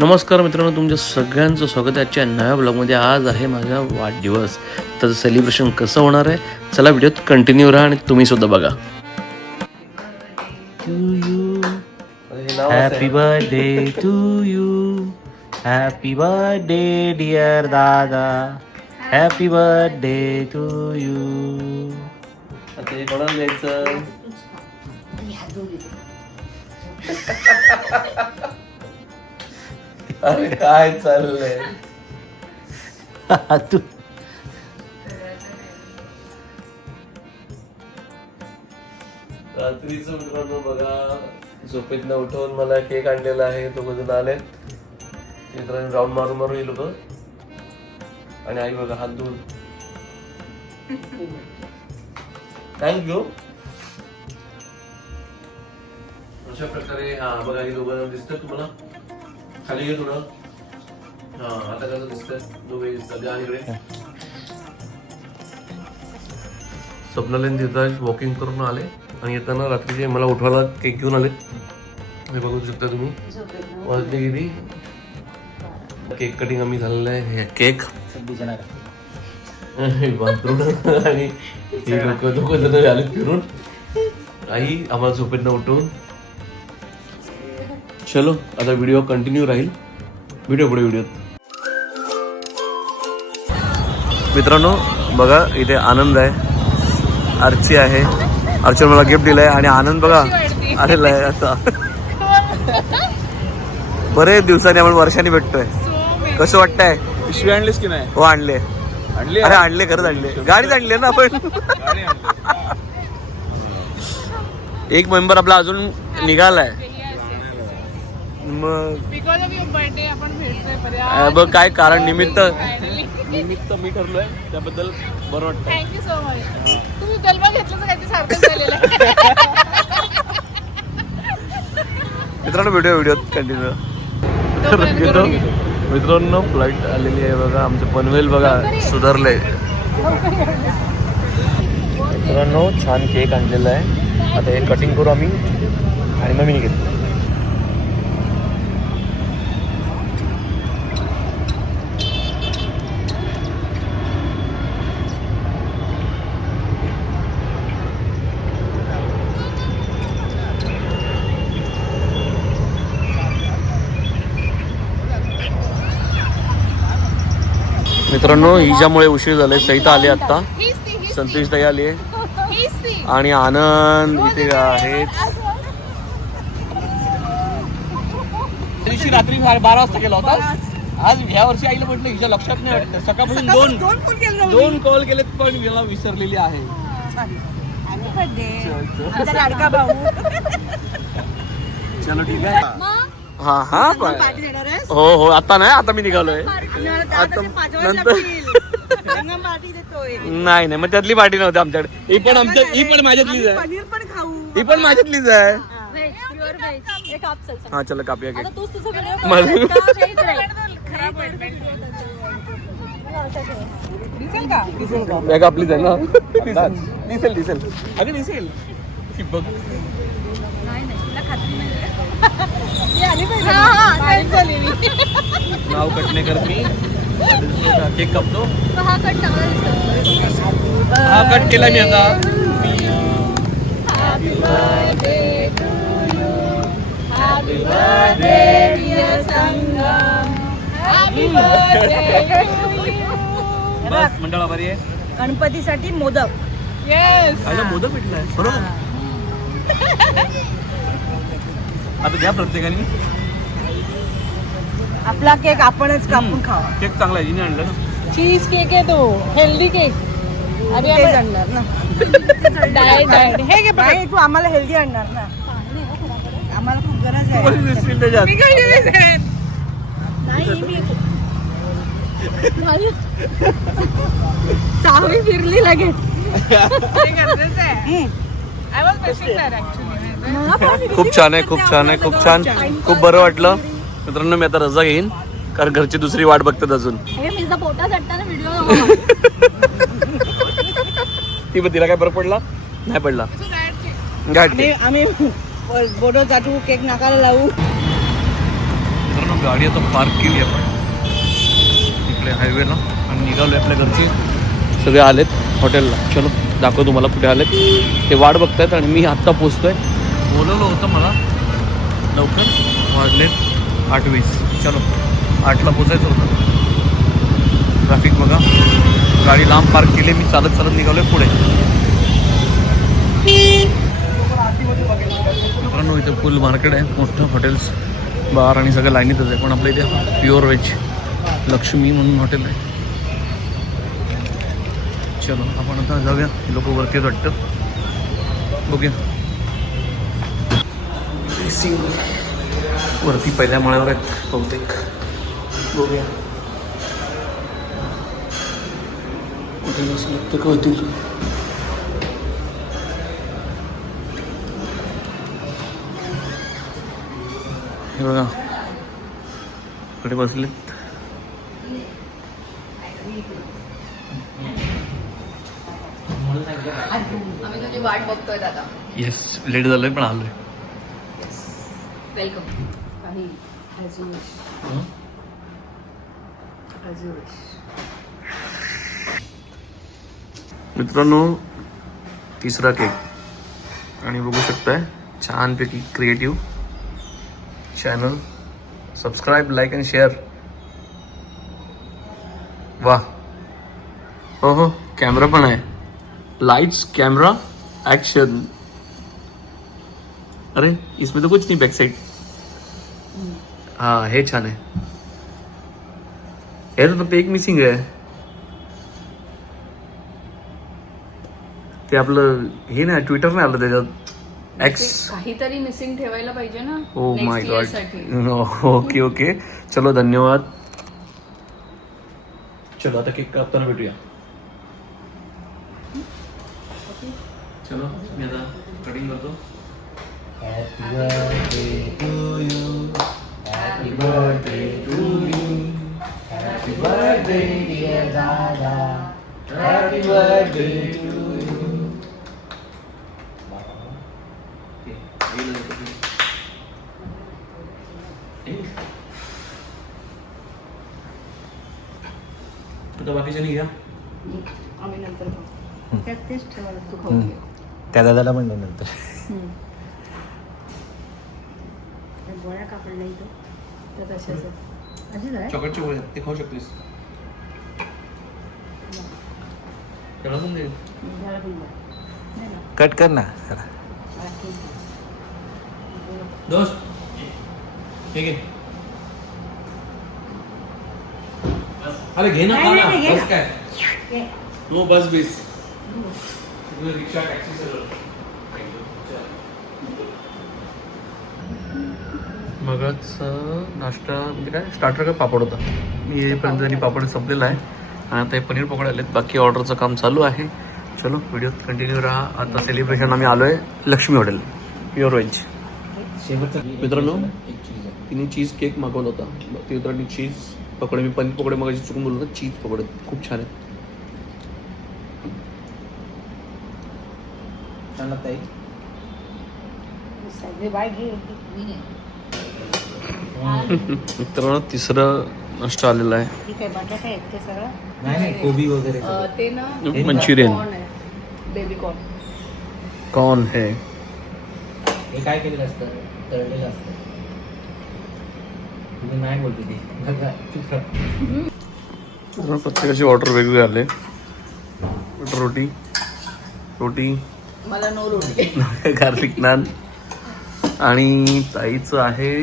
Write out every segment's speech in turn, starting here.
नमस्कार मित्रांनो, तुमच्या सगळ्यांचं स्वागत आहे आजच्या नव्या ब्लॉगमध्ये. आज आहे माझा वाढदिवस. त्याचं सेलिब्रेशन कसं होणार आहे, चला व्हिडिओत कंटिन्यू राहा आणि तुम्ही सुद्धा बघा. Happy birthday to you, happy birthday dear दादा, हॅपी बर्थडे टू यू. आता हे कोणाला द्यायचं? अरे काय चाललंय तू रात्रीचं मित्रांनो बघा, झोपेतनं उठवून मला केक आणलेला आहे. दोघं जण आलेत. मित्रांनो राऊंड मारून मारून येईल होतं आणि आई बघा हात धुवून थँक्यू. अशा प्रकारे हा बघा, ही दोघं दिसतात तुम्हाला. खाली घे थोडं. हा आता कसं दिसतंय? दोघे दिसतात. आणि इकडे स्वप्नालीन तिथं वॉकिंग करून आले आणि येताना रात्रीचे मला उठवायला केक घेऊन आले. हे बघू शकता तुम्ही. वाजले किती? केक कटिंग आम्ही झालेलं आहे. हे केक आणि हे लोक जण आले फिरून. आई आम्हाला झोपेतनं उठवून. चलो आता व्हिडिओ कंटिन्यू राहील. व्हिडिओ मित्रांनो बघा, इथे आनंद आहे, आर्ची आहे. अर्चन मला गिफ्ट दिलंय आणि आनंद बघा आलेला आहे असा. बरेच दिवसांनी आपण वर्षांनी भेटतोय. कसं वाटतंय? पिशवी आणलीस की नाही? हो आणले. अरे आणले, खरंच आणले. गाडीच आणली ना आपण. एक मेंबर आपला अजून निघालाय. मग बघ काय कारण निमित्त मी ठरलोय त्याबद्दल बरं वाटतं. Thank you so much. तुम्ही जन्म घेतलं काय ते सारखं झालेलं आहे. मित्रांनो व्हिडिओ कंटिन्यू. मित्रांनो फ्लाईट आलेली आहे बघा. आमचं पनवेल बघा सुधारलंय. मित्रांनो छान केक आणलेला आहे. आता हे कटिंग करू आम्ही आणि मग मी निघेल. मित्रांनो हिच्यामुळे उशीर झालाय. सहिता आली आता, संतोष ताई आली आणि आनंद इथे आहेत. दिवशी रात्री 12 वाजता गेला होता. आज ह्या वर्षी आईला म्हटलं हिच्या लक्षात नाही वाटतं. सकाळपासून दोन कॉल केलेत पण मला विसरलेली आहे. चलो ठीक आहे. हा हा हो हो आता नाही, आता मी निघालोय. नंतर नाही नाही, मग त्यातली पार्टी नव्हती आमच्याकडे. ही पण माझ्यातलीच आहे. ही पण माझ्यातलीच आहे. हा चला कापूया केक. बॅग आपलीच आहे ना. दिसेल अगं दिसेल. बघ नाव कट नाही करत मी. केक कापतो. हा कट केला मी आता. बस मंडळा बरी आहे. गणपतीसाठी मोदक. आयला मोदक भेटलाय बरोबर. आता घ्या प्रत्येकाने. आपला केक आपणच कापून खावा. केक चांगला आहे, जिने आणलं ना. चीज केक आहे तो, हेल्दी केक. तेच आणणार ना. डाएट हे घे बघ. तू आम्हाला हेल्दी आणणार ना. आम्हाला खूप गरज आहे. मी काय नाही, मी चावी फिरली लगेच. खूप छान आहे, खूप छान आहे, खूप छान. खूप बरं वाटलं मित्रांनो. मी आता रजा घेईन कारण घरची दुसरी वाट बघतात अजून. ती पण तिला काय फरक पडला नाही पडला. आम्ही बोटो चाटू, केक नाकाला लावू. मित्रांनो गाडी आता पार्क केली आपण इकडे हायवेला आणि निघालो आपल्या घरची. सगळे आलेत हॉटेलला. चलो दाखव तुम्हाला कुठे आलेत ते. वाट बघतायत आणि मी आत्ता पोचतोय. बोलवलं होतं मला लवकर, वाजलेत 8:20. चलो 8ला पोचायचं होतं. ट्रॅफिक बघा, गाडी लांब पार्क केली. मी चालत चालत निघालोय पुढे. मित्रांनो इथे फुल मार्केट आहे, मोठं हॉटेल्स बार आणि सगळ्या लाईनीतच आहे. पण आपल्या इथे प्युअर व्हेज लक्ष्मी म्हणून हॉटेल आहे. चलो आपण आता जाऊया. लोक वरती वाटतं, बघूया. वरती पहिल्या माळ्यावर आहेत बहुतेक, बघूया कुठे बसलं तर कळतील. हे बघा इकडे बसलेत. आम्ही तुझी वाट बघतोय दादा. येस, लेट झालोय पण आलोय. वेलकम. काही as you wish. As you wish. मित्रांनो तिसरा केक आणि बघू शकताय छानपैकी creative channel. Subscribe, like and share. वाह, हो हो, कॅमेरा पण आहे. Lights, camera, action. अरे इसमें तो कुछ नहीं, बैक साइड. हाँ हे छान आहे. यार फक्त एक मिसिंग आहे. ते आपलं हे नाही, ट्विटर नाही आलं त्याच्यात. एक्स काहीतरी मिसिंग ठेवायला पाहिजे ना. ओ next माय year गॉड. साठी. ओके ओके, चलो धन्यवाद. चलो आता केक कापताना भेटूया. चलो मी आता कटिंग करतो. Happy birthday to you. Happy birthday to you. Happy birthday dear Dada. Happy birthday to you. आता बाकीच्या घ्या. आम्ही नंतर खाऊ. त्यात तेच ठेवायला तू खाऊ घे. त्या दादाला म्हणलं नंतर. त्या गोळ्या कापडल्या इथं त्या तशाच अशीच आहे. चॉकलेटचे गोळे ते खाऊ शकतेस. त्याला पण दे. झाला पण बरं. नाही ना. कट कर ना जरा. हा, ठीक आहे. दोस्त हे घे. अरे घे ना, नाही, खा ना. नाही, घे बस ना. काय घे. नो बस बीस. रिक्षा टॅक्सी सगळं. मगच नाश्ता म्हणजे काय स्टार्टर का पापड होता. मी येईपर्यंत त्यांनी पापड संपलेला आहे आणि आता हे पनीर पकोडे आलेत. बाकी ऑर्डरचं काम चालू आहे. चलो व्हिडिओत कंटिन्यू राहा. आता सेलिब्रेशन आम्ही आलो आहे लक्ष्मी हॉटेल प्युअर व्हेज. मित्रांनो तिने चीज केक मागवला होता. ती उतरणी चीज पकोडे. मी पनीर पकोडे मग चुकून बोललो होतं. चीज पकोडे खूप छान आहेत. सगळे बाय घे. मी घे. मित्रांनो तिसरं नाश्ता आलेला आहे. ठीक आहे. बटाटे आहेत ते सगळं. नाही कोबी वगैरे. ते ना मंचुरियन. कॉर्न आहे. Baby corn. कॉर्न है. हे काय केलेलं असतं, तळलेलं असतं. तुम्ही नाही बोलते ते. प्रत्येकाची ऑर्डर वेगवेगळे आले. बटर रोटी, रोटी, मला नो रोटी. गार्लिक नान आणि ताईचं आहे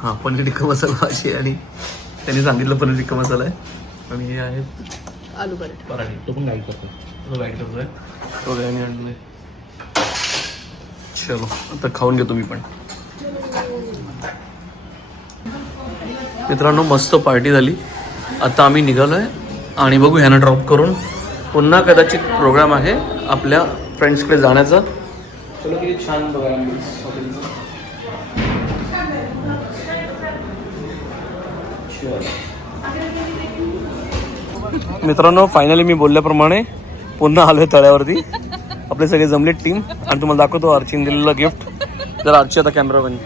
हां पनीर टिक्का मसाला भाजी. आणि त्यांनी सांगितलं पनीर टिक्का मसाला आहे. आणि हे आहेत आलू पराठा. पराठे. तो पण गाईड करतो. तो गाईड करतोय. तो गायने आणलंय. चलो आता खाऊन घेतो मी पण. मित्रांनो मस्त पार्टी झाली. आता आम्ही निघालोय आणि बघू ह्यानं ड्रॉप करून पुन्हा कदाचित प्रोग्राम आहे आपल्या फ्रेंड्सकडे जाण्याचा. चलो किती छान बघायला मिळेल. मित्रांनो फायनली मी बोलल्याप्रमाणे पुन्हा आलोय तळ्यावरती. आपले सगळे जमले टीम आणि तुम्हाला दाखवतो आर्चीने दिलेलं गिफ्ट. जर आर्ची आता कॅमेरा बन.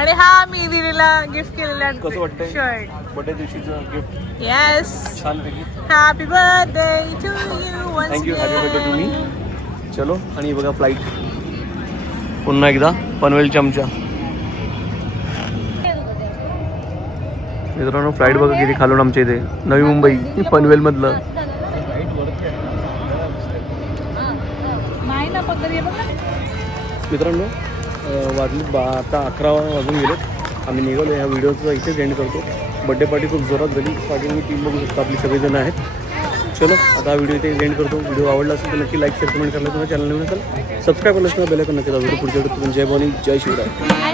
आणि हा मी दिलेला गिफ्ट केलेला कसं वाटतंय? शर्ट. बर्थडे दिवशीचं गिफ्ट येस. छानपैकी. Happy birthday to you once thank you. Happy birthday to me. चलो आणि बघा फ्लाईट पुन्हा एकदा पनवेल चमचा. मित्रांनो फ्लाईट बघा किती खालून आमच्या इथे नवी मुंबई पनवेल मधलं. नाही ना पकडे बघ ना. मित्रांनो वाजले आता 11 वाजून गेलेत. आम्ही निघालो. ह्या व्हिडिओचा इथेच एंड करतो. बड्डे पार्टी खूप जोरात झाली. पार्टीमध्ये टीम बघू शकतो आपली सगळेजण आहेत. चलो आता हा व्हिडिओ इथे एंड करतो. व्हिडिओ आवडला असेल तर नक्की लाईक शेअर कमेंट करायला. तुम्हाला चॅनल नवीन असेल सबस्क्राईब करायला बेल आयकॉन नक्की दाबा. पुढच्या व्हिडिओत जय भवानी जय शिवराय.